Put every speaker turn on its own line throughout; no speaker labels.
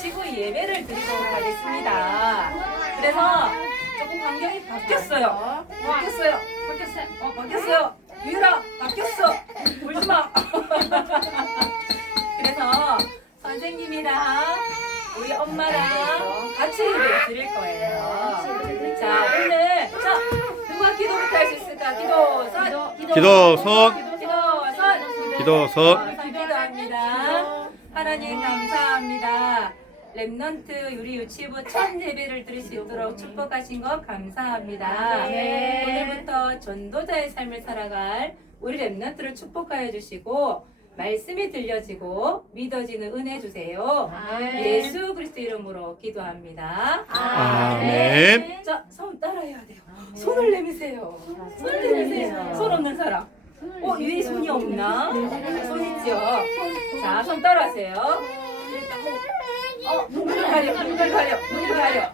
모시고 예배를 드리도록 하겠습니다. 그래서 조금 환경이 바뀌었어요. 바뀌었어요. 유라, 바뀌었어. 울지 마. 그래서 선생님이랑 우리 엄마랑 같이 예배 드릴 거예요. 자, 오늘 누가 기도부터 할 수 있을까?
기도선.
기도합니다. 하나님 감사합니다. 렘넌트 우리 유치부 첫 예배를 드릴 수 있도록 축복하신 것 감사합니다. 오늘부터 전도자의 삶을 살아갈 우리 렘넌트를 축복하여 주시고 말씀이 들려지고 믿어지는 은혜 주세요. 예수 그리스도 이름으로 기도합니다.
아멘.
자, 손 따라해야 돼요. 손을 내미세요. 손을 내미세요. 손 없는 사람. 위에 손이 없나? 손 있죠? 자, 손 따라하세요. 눈을 가려.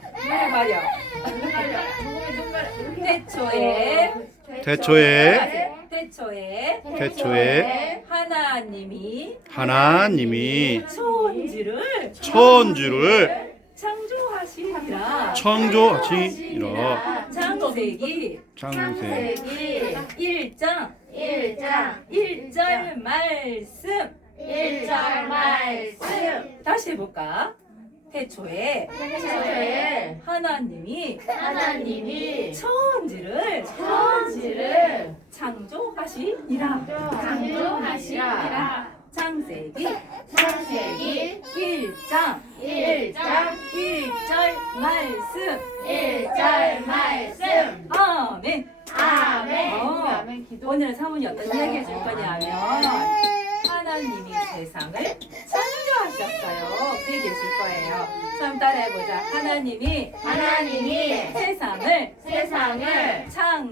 태초에
하나님이
천지를
창조하시니라. 창세기 1절 말씀. 다시 해볼까? 태초에 하나님이 천지를 창조하시니라. 창세기 1장 1절 말씀. 아멘. 오늘 사모님 어떤 이야기 해줄 거냐면 하나님이 세상을 창조하셨어요. 그 얘기 해줄 거예요. 한번 따라해보자. 하나님이 세상을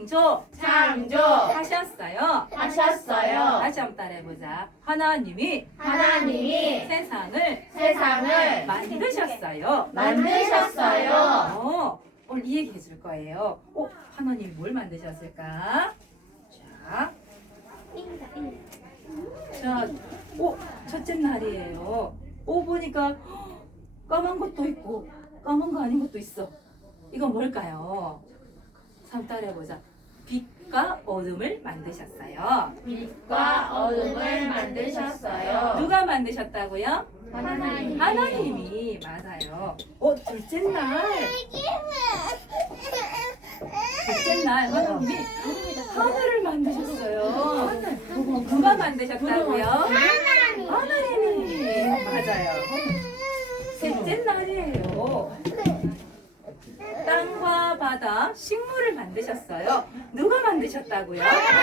창조하셨어요. 다시 한번 따라해보자. 하나님이 세상을 만드셨어요. 오늘 이 얘기 해줄 거예요. 하나님이 뭘 만드셨을까? 자, 첫째 날이에요. 보니까 까만 것도 있고 까만 거 아닌 것도 있어. 이건 뭘까요? 한번 따라해보자. 빛과 어둠을 만드셨어요. 누가 만드셨다고요? 하나님이. 맞아요. 둘째 날 하나님이 하늘을 만드셨어요. 누가 만드셨다고요? 하나님이. 맞아요. 셋째 날이에요. 땅과 바다, 식물을 만드셨어요. 누가 만드셨다고요?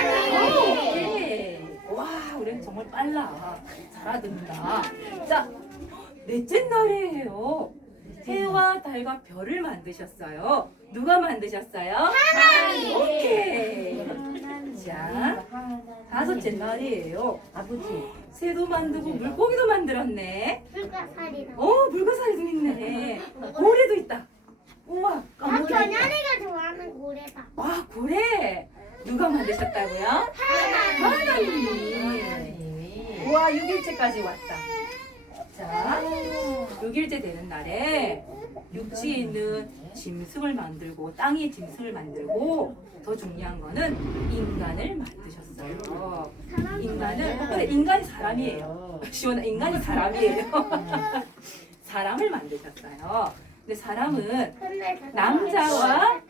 하나님. 와, 우리는 정말 빨라. 잘 알아듣는다. 자, 넷째 날이에요. 해와 달과 별을 만드셨어요. 누가 만드셨어요? 하나님. 오케이. 자, 다섯째 날이에요. 새도 만들고 물고기도 만들었네. 물고사리도 있네. 고래도 있다. 우와,
견연이가 좋아하는 고래다.
와, 고래. 누가 만드셨다고요? 하나님이. 우와, 6일째까지 왔다. 자, 6일째 되는 날에 육지에 있는 짐승을 만들고 땅에 짐승을 만들고 더 중요한 거는 인간을 만드셨어요. 인간이 사람이에요. 시원한 인간이 사람이에요. 사람을 만드셨어요. 근데 사람은 남자와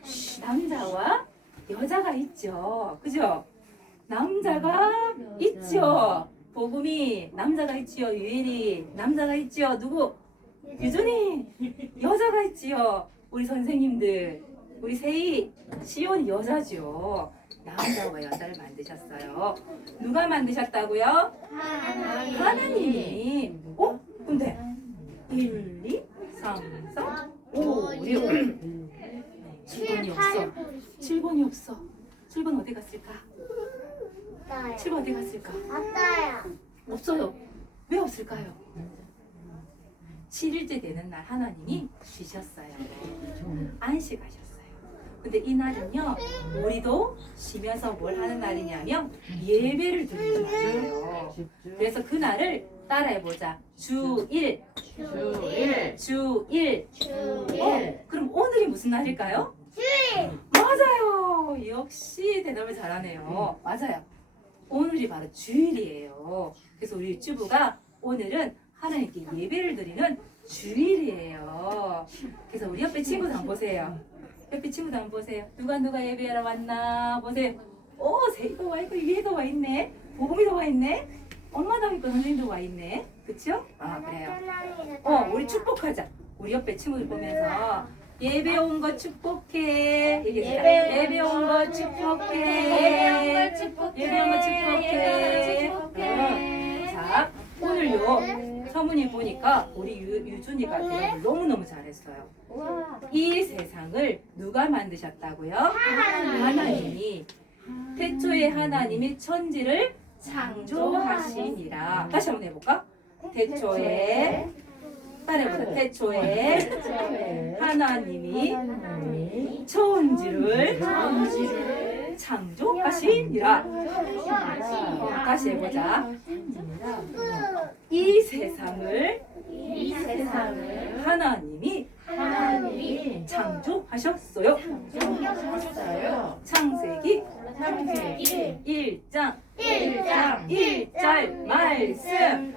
여자가 있죠. 그죠? 남자가 있죠. 복음이 남자가 있지요. 유일이 남자가 있지요. 누구? 유준이 여자가 있지요. 우리 선생님들, 우리 세희, 시온이 여자죠. 남자와 여자를 만드셨어요. 누가 만드셨다고요? 하나님이. 근데 1, 2, 3, 4, 5, 6 7번이 없어. 7번 어디 갔을까? 7번 어디 갔을까?
아빠야.
없어요. 왜 없을까요? 7일째 되는 날 하나님이 쉬셨어요. 안식하셨어요. 근데 이 날은요, 우리도 쉬면서 뭘 하는 날이냐면 예배를 드리는 날이에요. 그래서 그 날을 따라해보자. 주일
주일.
주일.
주일.
그럼 오늘이 무슨 날일까요?
주일.
맞아요. 역시 대답을 잘하네요. 맞아요. 오늘이 바로 주일이에요. 그래서 우리 유튜브가 오늘은 하나님께 예배를 드리는 주일이에요. 그래서 우리 옆에 친구들 한번 보세요. 옆에 친구들 한번 보세요. 누가 예배하러 왔나 보세요. 오, 세이도 와 있고 위에도 와 있네. 보금이도 와 있네. 엄마도 있고 선생님도 와 있네. 그쵸? 아, 그래요. 우리 축복하자. 우리 옆에 친구들 보면서 예배 온 거 축복해. 얘기해주자. 예배 온 거 축복해. 예배 온 거 축복해. 자, 오늘요. 서문이 보니까 우리 유준이가 대답을 너무너무 잘했어요. 이 세상을 누가 만드셨다고요? 하나님이. 태초에 하나님이 천지를 창조하시니라. 다시 한번 해볼까? 태초에 따라해보자. 태초에 하나님이 천지를 창조하시니라. 다시 해보자. 이 세상을 하나님이 창조하셨어요. 창세기 1장 1절 말씀.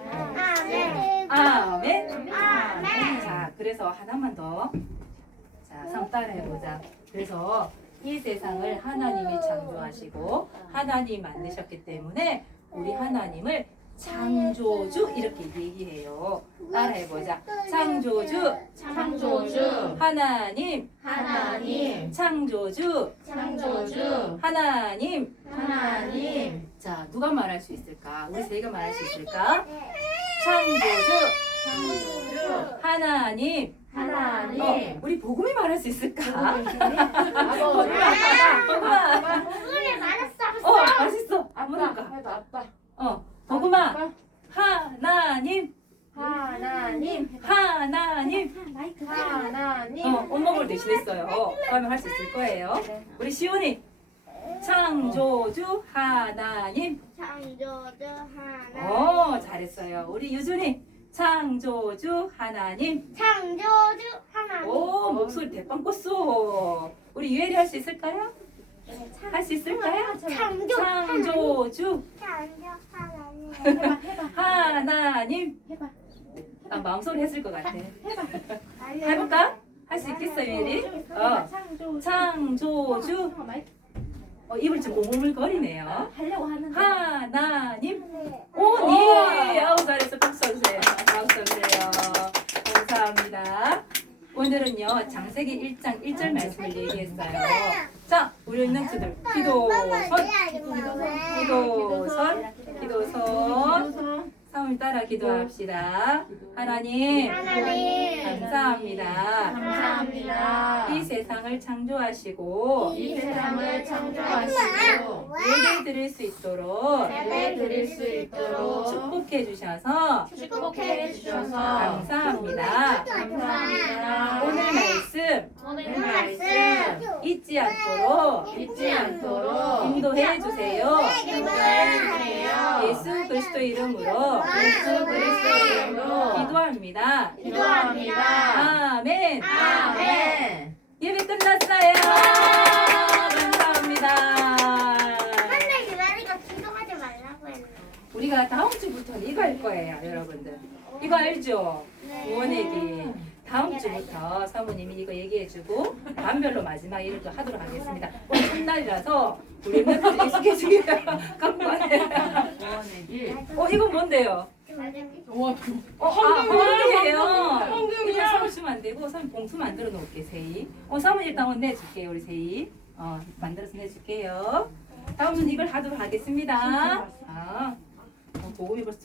아멘. 자, 그래서 하나만 더. 자, 상 따라해보자. 그래서 이 세상을 하나님이 창조하시고 하나님 만드셨기 때문에 우리 하나님을 창조주 이렇게 얘기해요. 따라해보자. 창조주 하나님 창조주 하나님. 자, 누가 말할 수 있을까? 우리 세이가 말할 수 있을까? 창조주 하나님. 우리 복음이 말할 수 있을까? 복음아.
오늘 말했어.
맛있어. 뭐랄까? 복음아. 하나님. 엄마를 대신했어요. 그러면 할 수 있을 거예요. 우리 시온이. 창조주 하나님.
창조주 하나님.
잘했어요. 우리 유준이. 창조주 하나님.
창조주 하나님.
목소리 대빵 껐어. 우리 유엘이 할 수 있을까요? 할 수 있을까요? 창조주 하나님. 나 마음속으로 했을 것 같아. 해볼까? 할 수 있겠어, 유엘이? 창조주. 입을 좀 오물거리네요. 하나님. 네. 아우, 잘했어. 박수 주세요. 박수 주세요. 감사합니다. 오늘은요, 장세기 1장 1절 말씀을 얘기했어요. 자, 우리 있는 친구들, 기도선. 사모님 따라 기도합시다. 하나님, 감사합니다. 이 세상을 창조하시고 예배 드릴 수 있도록 축복해 주셔서 감사합니다. 오늘 말씀 잊지 않도록 인도해 주세요. 예수 그리스도 이름으로 기도합니다. 아멘. 예배 끝났어요. 감사합니다.
근데 유아리가 기도하지 말라고 했는데.
우리가 다음 주부터는 이거 할 거예요, 여러분들. 이거 알죠? 구원얘기. 다음 주부터 사모님이 이거 얘기해주고 반별로 마지막 일을 또 하도록 하겠습니다. 오늘 첫날이라서 우리 멤버들이 익숙해지게 갖고 와요. 이건 뭔데요? 황금이에요. 이거 사모 주면 안 되고 사모 봉투 만들어 놓을게, 세이. 사모 일단 오늘 내줄게요, 우리 세이. 만들어서 내줄게요. 다음 주는 이걸 하도록 하겠습니다. 보금이 벌써